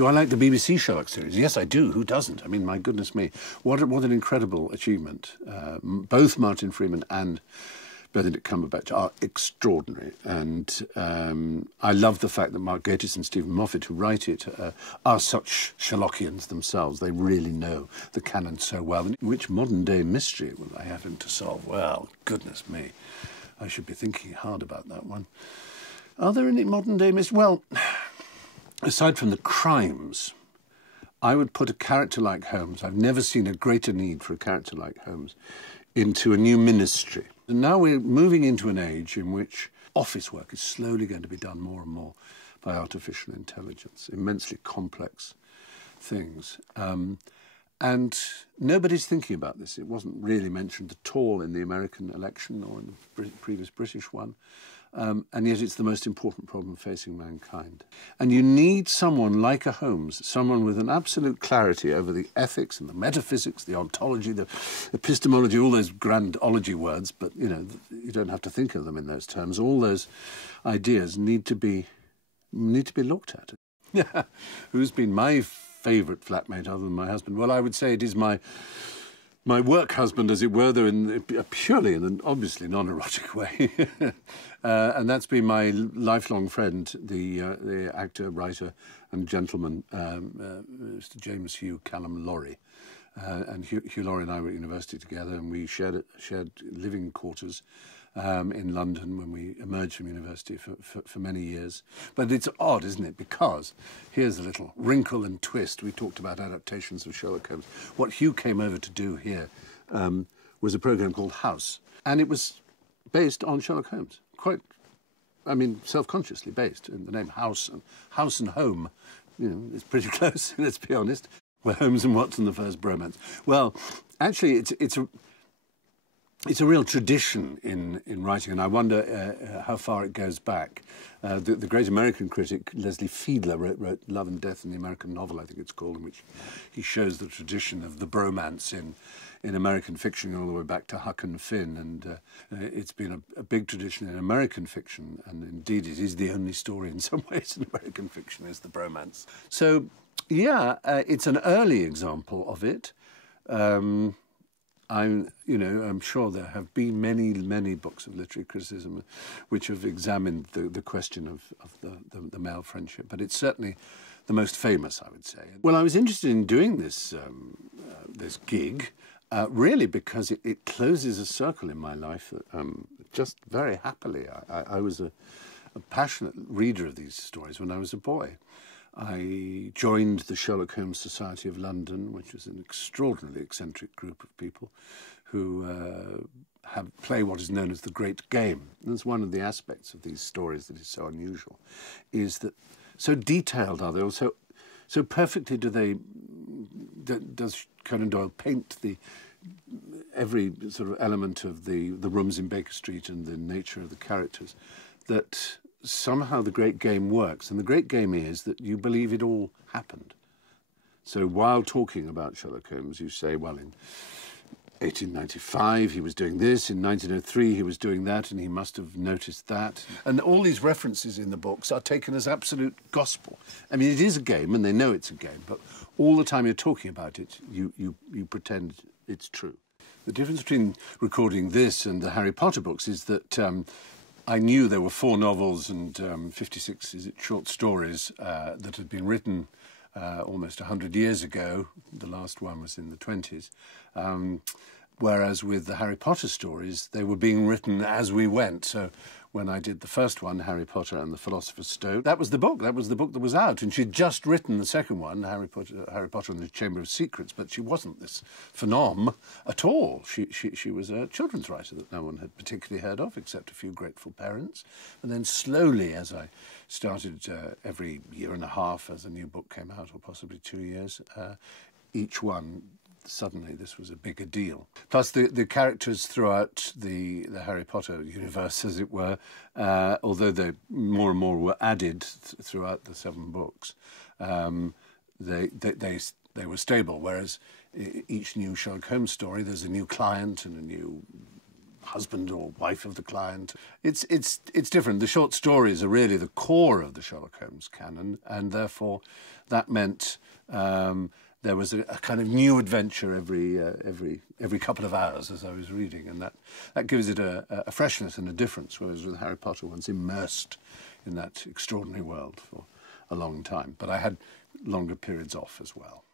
Do I like the BBC Sherlock series? Yes, I do. Who doesn't? I mean, my goodness me. What an incredible achievement. Both Martin Freeman and Benedict Cumberbatch are extraordinary. And I love the fact that Mark Gatiss and Stephen Moffat, who write it, are such Sherlockians themselves. They really know the canon so well. And which modern-day mystery will I have him to solve? Well, goodness me. I should be thinking hard about that one. Are there any modern-day mysteries? Well, aside from the crimes, I would put a character like Holmes, I've never seen a greater need for a character like Holmes, into a new ministry. And now we're moving into an age in which office work is slowly going to be done more and more by artificial intelligence, immensely complex things. And nobody's thinking about this. It wasn't really mentioned at all in the American election or in the previous British one. And yet it's the most important problem facing mankind. And you need someone like a Holmes, someone with an absolute clarity over the ethics and the metaphysics, the ontology, the epistemology, all those grandology words, but, you know, you don't have to think of them in those terms. All those ideas need to be looked at. Yeah. Who's been my favourite flatmate other than my husband? Well, I would say it is my work husband, as it were, though purely in an obviously non-erotic way. And that's been my lifelong friend, the actor, writer and gentleman, Mr. James Hugh Callum Laurie. And Hugh Laurie and I were at university together, and we shared living quarters in London when we emerged from university for many years. But it's odd, isn't it? Because here's a little wrinkle and twist. We talked about adaptations of Sherlock Holmes. What Hugh came over to do here was a programme called House. And it was based on Sherlock Holmes. Quite, I mean, self-consciously based in the name House and Home. You know, it's pretty close, let's be honest. Were Holmes and Watson the first bromance? Well, actually, it's a real tradition in writing, and I wonder how far it goes back. The great American critic Leslie Fiedler wrote Love and Death in the American Novel, I think it's called, in which he shows the tradition of the bromance in American fiction all the way back to Huck and Finn, and it's been a big tradition in American fiction, and indeed it is the only story in some ways in American fiction is the bromance. So, yeah, it's an early example of it. I'm sure there have been many books of literary criticism which have examined the question of the male friendship, but it's certainly the most famous, I would say. Well, I was interested in doing this gig really because it closes a circle in my life just very happily. I was a passionate reader of these stories when I was a boy. I joined the Sherlock Holmes Society of London, which is an extraordinarily eccentric group of people who play what is known as the Great Game. And that's one of the aspects of these stories that is so unusual, is that so detailed are they, or so perfectly does Conan Doyle paint every sort of element of the rooms in Baker Street and the nature of the characters, that somehow the Great Game works. And the Great Game is that you believe it all happened. So while talking about Sherlock Holmes, you say, well, in 1895 he was doing this, in 1903 he was doing that, and he must have noticed that. And all these references in the books are taken as absolute gospel. I mean, it is a game, and they know it's a game, but all the time you're talking about it, you pretend it's true. The difference between recording this and the Harry Potter books is that I knew there were 4 novels and 56 short stories that had been written almost 100 years ago. The last one was in the 20s. Whereas with the Harry Potter stories, they were being written as we went. So when I did the first one, Harry Potter and the Philosopher's Stone, that was the book. That was the book that was out. And she'd just written the second one, Harry Potter and the Chamber of Secrets, but she wasn't this phenom at all. She was a children's writer that no one had particularly heard of, except a few grateful parents. And then slowly, as I started every year and a half as a new book came out, or possibly 2 years, each one, suddenly this was a bigger deal. Plus the characters throughout the Harry Potter universe, as it were, although they more and more were added throughout the 7 books, they were stable, whereas each new Sherlock Holmes story, there's a new client and a new husband or wife of the client. It's different. The short stories are really the core of the Sherlock Holmes canon, and therefore that meant there was a kind of new adventure every couple of hours as I was reading, and that gives it a freshness and a difference, whereas with Harry Potter one's immersed in that extraordinary world for a long time. But I had longer periods off as well.